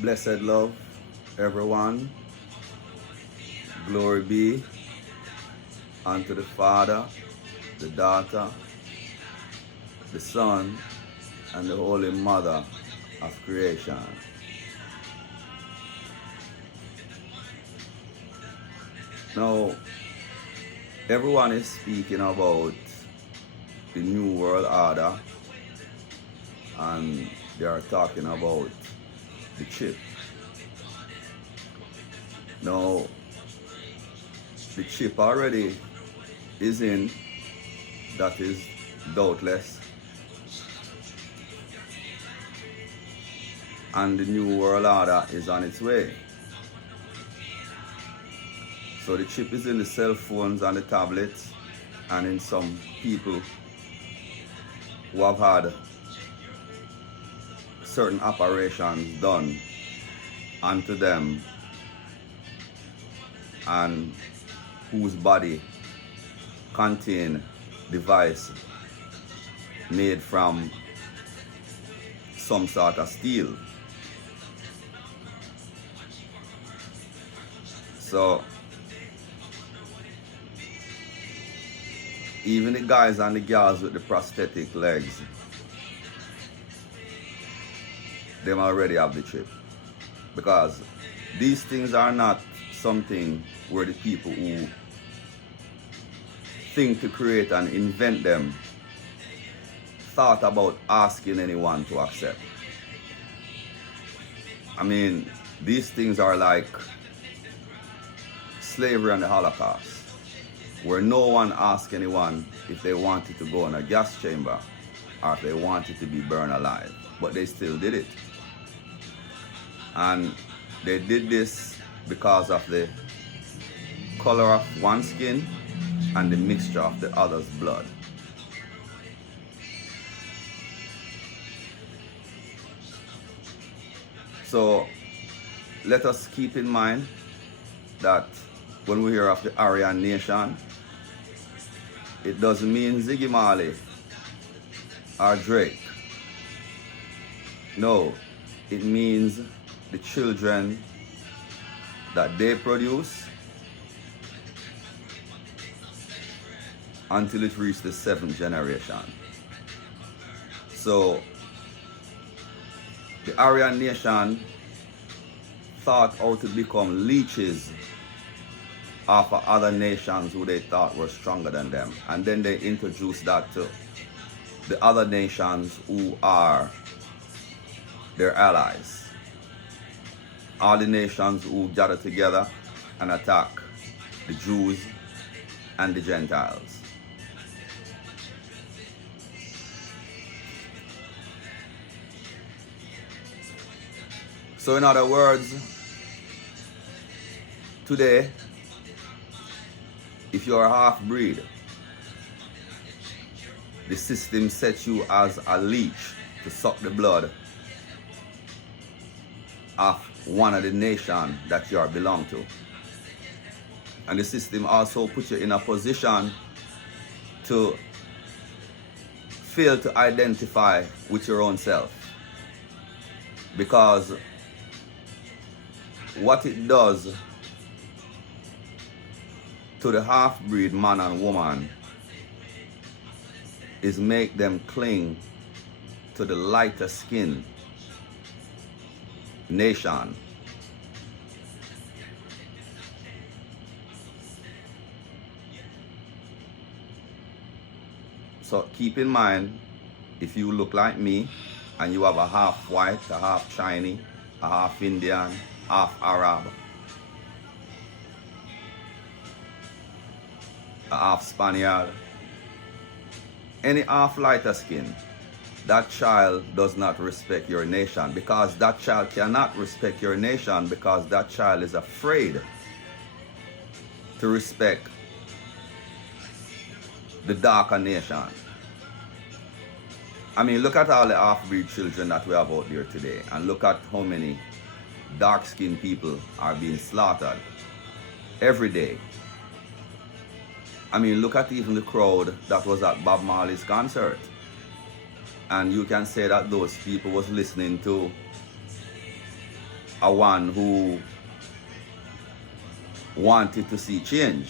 Blessed love, everyone. Glory be unto the Father, the Daughter, the Son, and the Holy Mother of creation. Now, everyone is speaking about the New World Order, and they are talking about the chip. Now, the chip already is in, that is doubtless, and the New World Order is on its way. So the chip is in the cell phones and the tablets, and in some people who have had certain operations done onto them and whose body contain device made from some sort of steel. So even the guys and the girls with the prosthetic legs, them already have the chip, because these things are not something where the people who think to create and invent them thought about asking anyone to accept. I mean, these things are like slavery and the Holocaust, where no one asked anyone if they wanted to go in a gas chamber or if they wanted to be burned alive, but they still did it. And they did this because of the color of one skin and the mixture of the other's blood. So let us keep in mind that when we hear of the Aryan nation, it doesn't mean Ziggy Marley or Drake. No, it means the children that they produce until it reaches the 7th generation. So the Aryan nation thought how to become leeches off of other nations who they thought were stronger than them, and then they introduced that to the other nations who are their allies. All the nations who gather together and attack the Jews and the Gentiles. So in other words, today, if you're a half-breed, the system sets you as a leech to suck the blood of one of the nations that you belong to. And the system also puts you in a position to fail to identify with your own self. Because what it does to the half-breed man and woman is make them cling to the lighter skin nation. So keep in mind, if you look like me and you have a half white, a half Chinese, a half Indian, half Arab, a half Spaniard, any half lighter skin, that child does not respect your nation, because that child cannot respect your nation because that child is afraid to respect the darker nation. I mean, look at all the half-breed children that we have out there today, and look at how many dark-skinned people are being slaughtered every day. I mean, look at even the crowd that was at Bob Marley's concert. And you can say that those people was listening to a one who wanted to see change.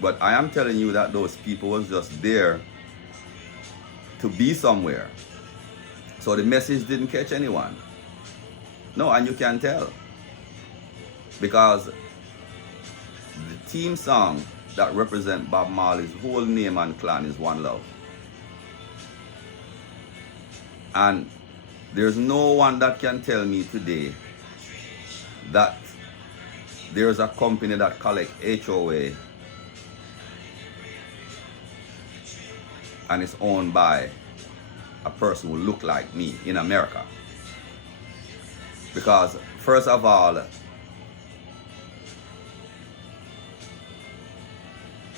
But I am telling you that those people was just there to be somewhere. So the message didn't catch anyone. No, and you can tell. Because the theme song that represents Bob Marley's whole name and clan is One Love. And there's no one that can tell me today that there's a company that collects HOA and it's owned by a person who look like me in America. Because first of all,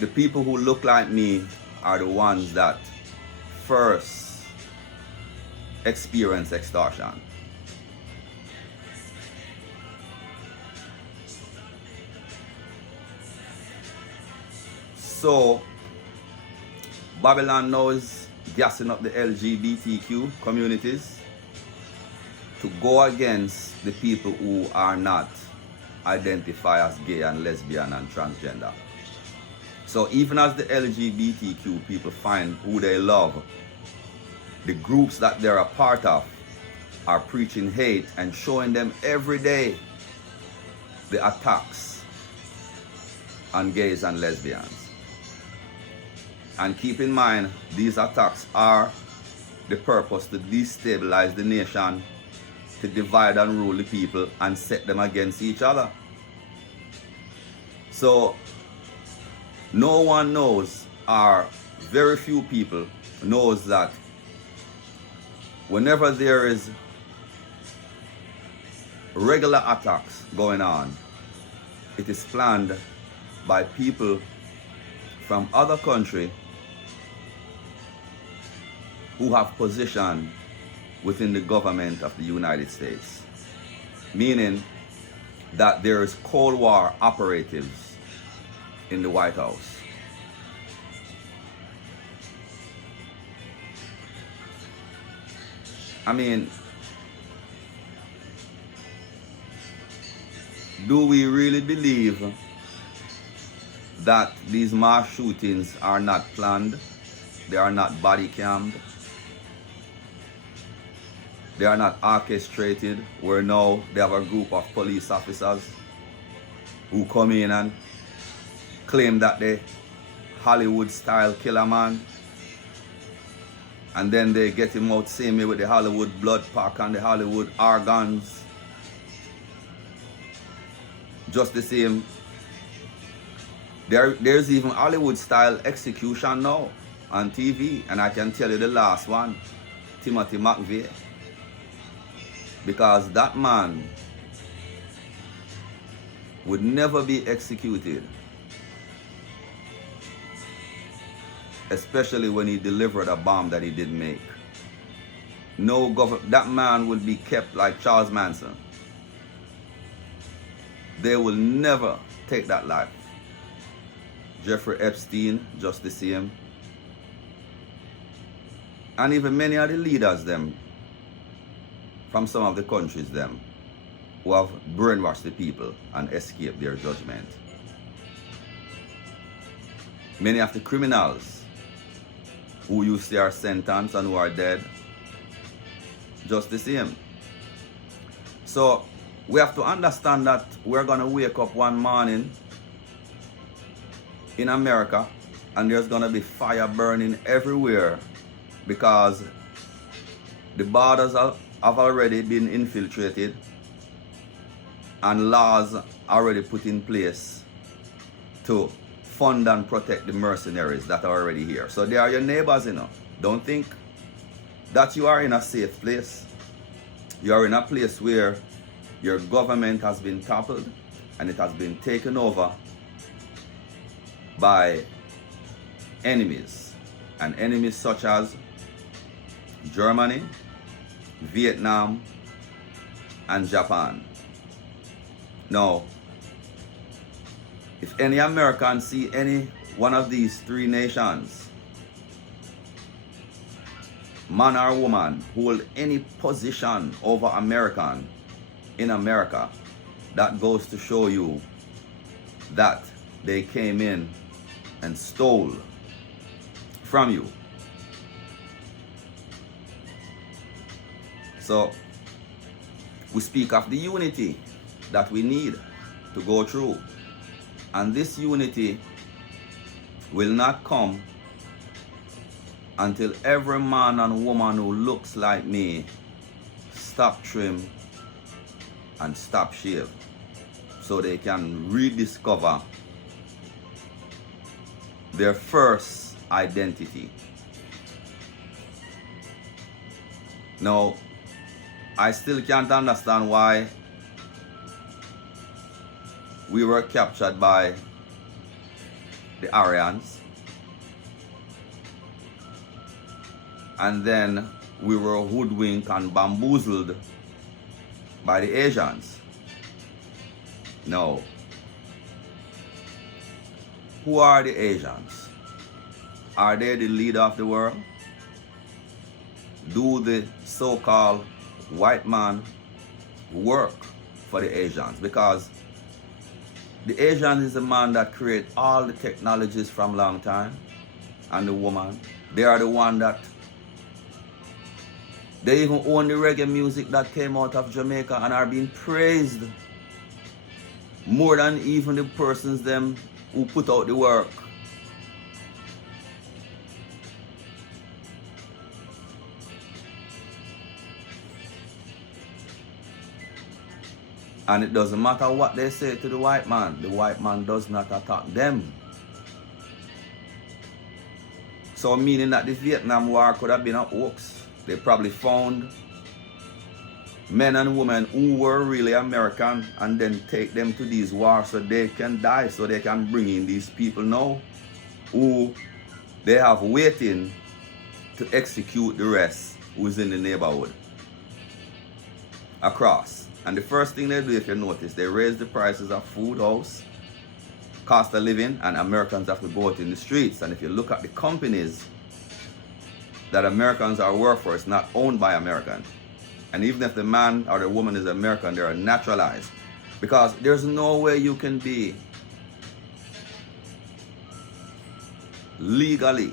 the people who look like me are the ones that first experience extortion. So Babylon now is gassing up the LGBTQ communities to go against the people who are not identify as gay and lesbian and transgender. So even as the LGBTQ people find who they love, the groups that they're a part of are preaching hate and showing them every day the attacks on gays and lesbians. And keep in mind, these attacks are the purpose to destabilize the nation, to divide and rule the people and set them against each other. So no one knows, or very few people knows, that whenever there is regular attacks going on, it is planned by people from other countries who have position within the government of the United States. Meaning that there is Cold War operatives in the White House. I mean, do we really believe that these mass shootings are not planned? They are not body cammed? They are not orchestrated, where now they have a group of police officers who come in and claim that they Hollywood-style killer man, and then they get him out same way with the Hollywood blood pack and the Hollywood organs. Just the same. There's even Hollywood-style execution now on TV, and I can tell you the last one, Timothy McVeigh. Because that man would never be executed, especially when he delivered a bomb that he didn't make. No that man will be kept like Charles Manson. They will never take that life. Jeffrey Epstein, just the same. And even many of the leaders them from some of the countries them who have brainwashed the people and escaped their judgment. Many of the criminals who you see are sentenced and who are dead, just the same. So we have to understand that we're going to wake up one morning in America and there's going to be fire burning everywhere, because the borders have already been infiltrated and laws already put in place to fund and protect the mercenaries that are already here. So they are your neighbors, you know. Don't think that you are in a safe place. You are in a place where your government has been toppled and it has been taken over by enemies, and enemies such as Germany, Vietnam, and Japan. Now, if any American see any one of these three nations, man or woman, hold any position over American, in America, that goes to show you that they came in and stole from you. So we speak of the unity that we need to go through. And this unity will not come until every man and woman who looks like me stop trim and stop shave, so they can rediscover their first identity. Now, I still can't understand why we were captured by the Aryans, and then we were hoodwinked and bamboozled by the Asians. No. Who are the Asians? Are they the leader of the world? Do the so-called white man work for the Asians? Because the Asian is the man that create all the technologies from long time, and the woman. They are the one that, they even own the reggae music that came out of Jamaica and are being praised more than even the persons them who put out the work. And it doesn't matter what they say to the white man does not attack them. So meaning that the Vietnam War could have been a hoax. They probably found men and women who were really American and then take them to these wars so they can die, so they can bring in these people now who they have waiting to execute the rest who's in the neighborhood across. And the first thing they do, if you notice, they raise the prices of food, house, cost of living, and Americans have to go out in the streets. And if you look at the companies that Americans are work for, it's not owned by Americans. And even if the man or the woman is American, they are naturalized. Because there's no way you can be legally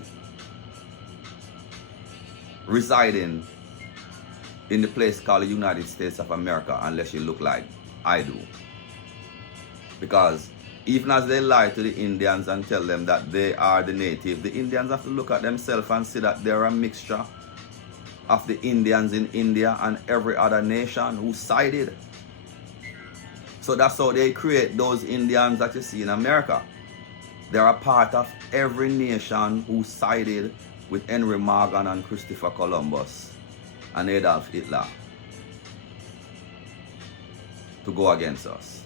residing in the place called the United States of America unless you look like I do. Because even as they lie to the Indians and tell them that they are the native, the Indians have to look at themselves and see that they're a mixture of the Indians in India and every other nation who sided. So that's how they create those Indians that you see in America. They're a part of every nation who sided with Henry Morgan and Christopher Columbus and Adolf Hitler to go against us.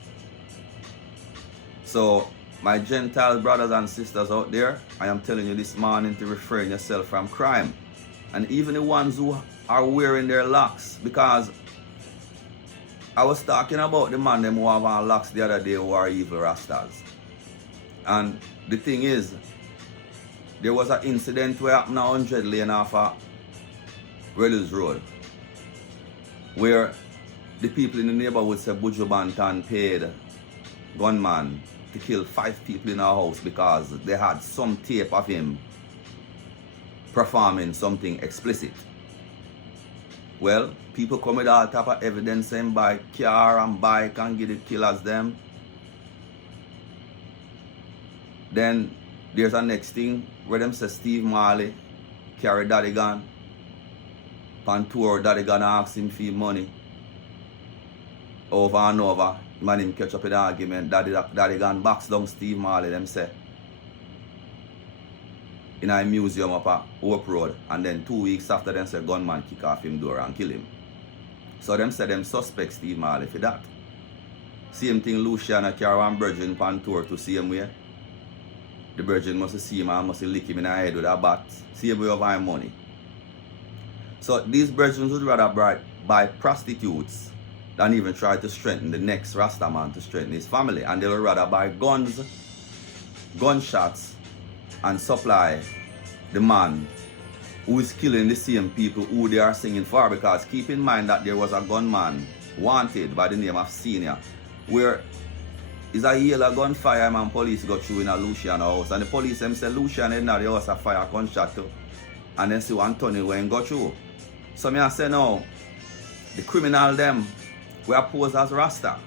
So my Gentile brothers and sisters out there, I am telling you this morning to refrain yourself from crime. And even the ones who are wearing their locks, because I was talking about the man them who have on locks the other day who are evil Rastas. And the thing is, there was an incident where happened 100 lane off of Reynolds Road, where the people in the neighborhood said Buju Banton paid gunman to kill 5 people in our house because they had some tape of him performing something explicit. Well, people come with all type of evidence and buy car and bike and get the killers them. Then there's a next thing where them say Steve Marley carry daddy gun. On tour, daddy gun ask him for money. Over and over, man him catch up in the argument, daddy gun box down Steve Marley, them say. In a museum up at Hope Road, and then 2 weeks after them say gunman kick off him door and kill him. So them say them suspect Steve Marley for that. Same thing Luciana carry one virgin on tour to see him where. The virgin must see him and must lick him in the head with a bat. See him with our money. So these virgins would rather buy prostitutes than even try to strengthen the next Rasta man to strengthen his family. And they would rather buy guns, gunshots, and supply the man who is killing the same people who they are singing for. Because keep in mind that there was a gunman wanted by the name of Senior, where is a yellow gunfire and police got through in a Lucian house. And the police them say Lucian in the house a fire gunshot too. And then see one Tony when go through. So me I say now, the criminal them we pose as Rasta.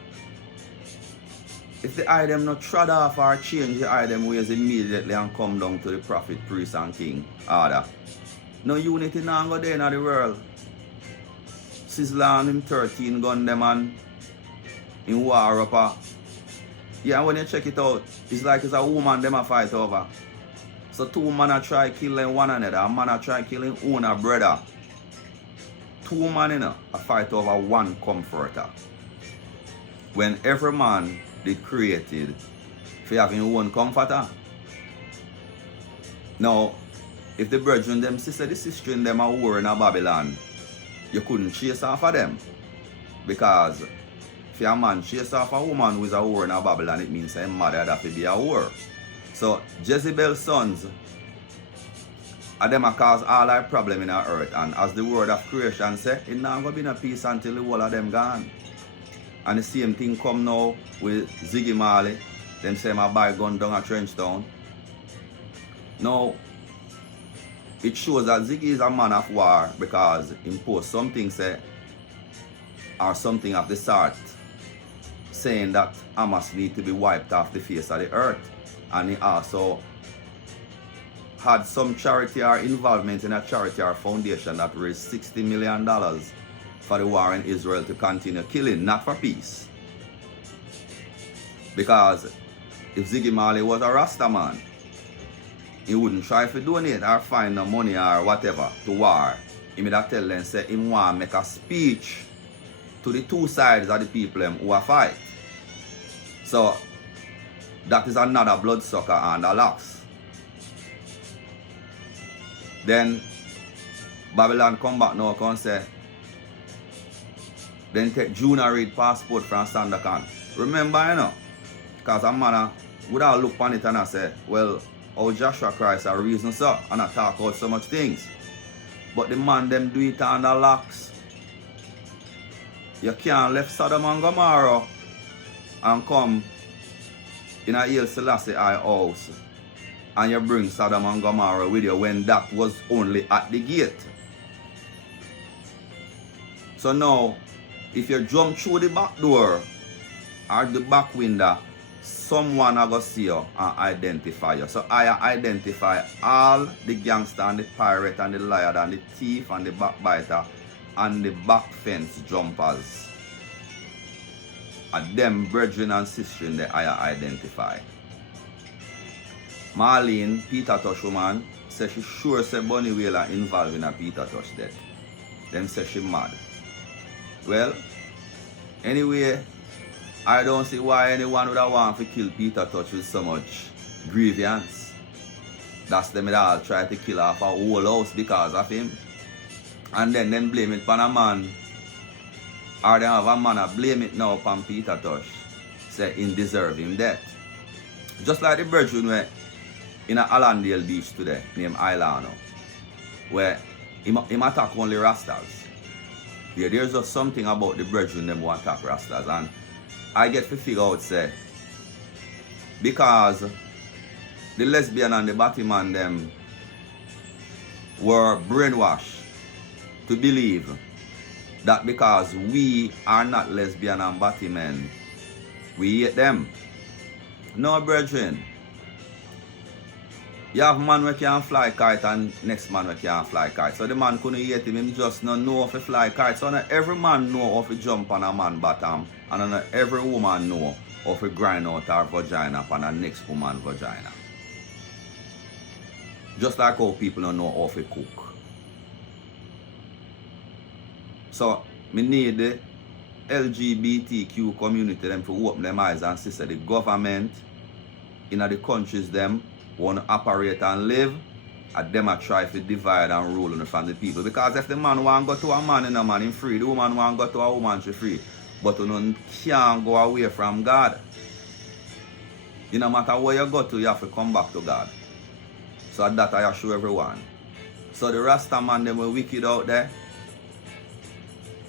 If the eye them not trod off or change the eye them ways immediately and come down to the prophet, priest and king order, no unity now go there in the world. Sizzler and him 13 gun them and in war up. Yeah, when you check it out, it's like it's a woman them a fight over. So two men a try killing one another, a man a try killing own a brother. Two men a fight over one comforter. When every man did created for having one comforter. Now, if the brethren them sister, the sister in them are war in a Babylon, you couldn't chase off of them. Because if a man chase off a woman who is a war in a Babylon, it means a mother that to be a war. So Jezebel's sons, them a cause all our problem in our earth. And as the word of creation said, it not gonna be no peace until the whole of them gone. And the same thing come now with Ziggy Marley. Them say my buy gun down at Trenchtown. Now, it shows that Ziggy is a man of war because he posts something say, or something of the sort, saying that Hamas need to be wiped off the face of the earth. And he also had some charity or involvement in a charity or foundation that raised $60 million for the war in Israel to continue killing, not for peace. Because if Ziggy Marley was a Rasta man, he wouldn't try to donate or find no money or whatever to war. He would tell them say he want to make a speech to the two sides of the people who are fight. So that is another bloodsucker and a lax. Then Babylon come back now and say, then take Junior Reid passport from Sandakan. Remember, you know, because a man would have looked on it and I say, well, how Joshua Christ a reason so, and I talk about so much things. But the man them do it on the locks. You can't left Sodom and Gomorrah and come in a Haile Selassie house and you bring Sodom and Gomorrah with you when that was only at the gate. So now, if you jump through the back door or the back window, someone are going to see you and identify you. So I identify all the gangster and the pirate and the liar and the thief and the backbiter and the back fence jumpers. And them brethren and sisters that I identify. Marlene, Peter Tosh woman, says she sure say Bunny Wailer involved in a Peter Tosh death. Them say she mad. Well, anyway, I don't see why anyone would have want to kill Peter Tosh with so much grievance. That's them that all try to kill off a whole house because of him. And then them blame it on a man. Or they have a man that blame it now upon Peter Tosh. Say he deserve him death. Just like the brethren were in a Allandale beach today named Ilano, where he attack only Rastas. Yeah, there's just something about the brethren them who attack Rastas, and I get to figure out say because the lesbian and the Batman them were brainwashed to believe that because we are not lesbian and Batman, we hate them. No, brethren. You have man who can fly kite and next man who can fly kite. So the man couldn't hate him just not know how to fly kite. So not every man know how to jump on a man bottom, and not every woman know how to grind out her vagina upon the next woman's vagina. Just like how people don't know how to cook. So me need the LGBTQ community them to open them eyes and see the government in the countries them want to operate and live, and them a try to divide and rule from the people. Because if the man want to go to a man and a man in free, the woman want to go to a woman she free. But you can't go away from God. No matter where you go to, you have to come back to God. So that I assure everyone. So the Rasta man them were wicked out there.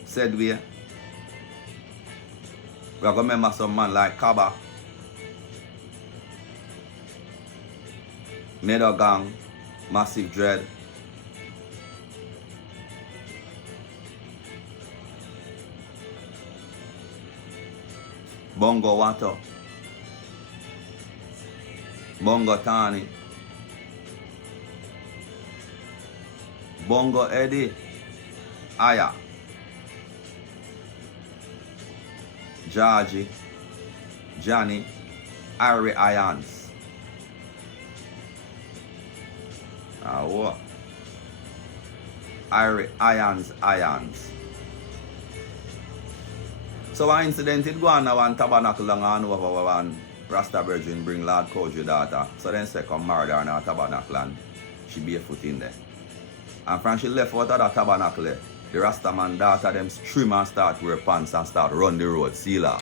Said we, We are going to remember some man like Kaba, Meadow Gang, Massive Dread, Bongo Wato, Bongo Tani, Bongo Eddie, Aya, Georgie, Johnny, Aryans. What? Ions. So one incident it go on now one tabernacle long on over one Rasta Virgin bring Lord Koji daughter. So then say come marry her in a tabernacle and she barefoot in there. And from she left out of that tabernacle, the Rasta man daughter them stream and start wear pants and start run the road, seal her.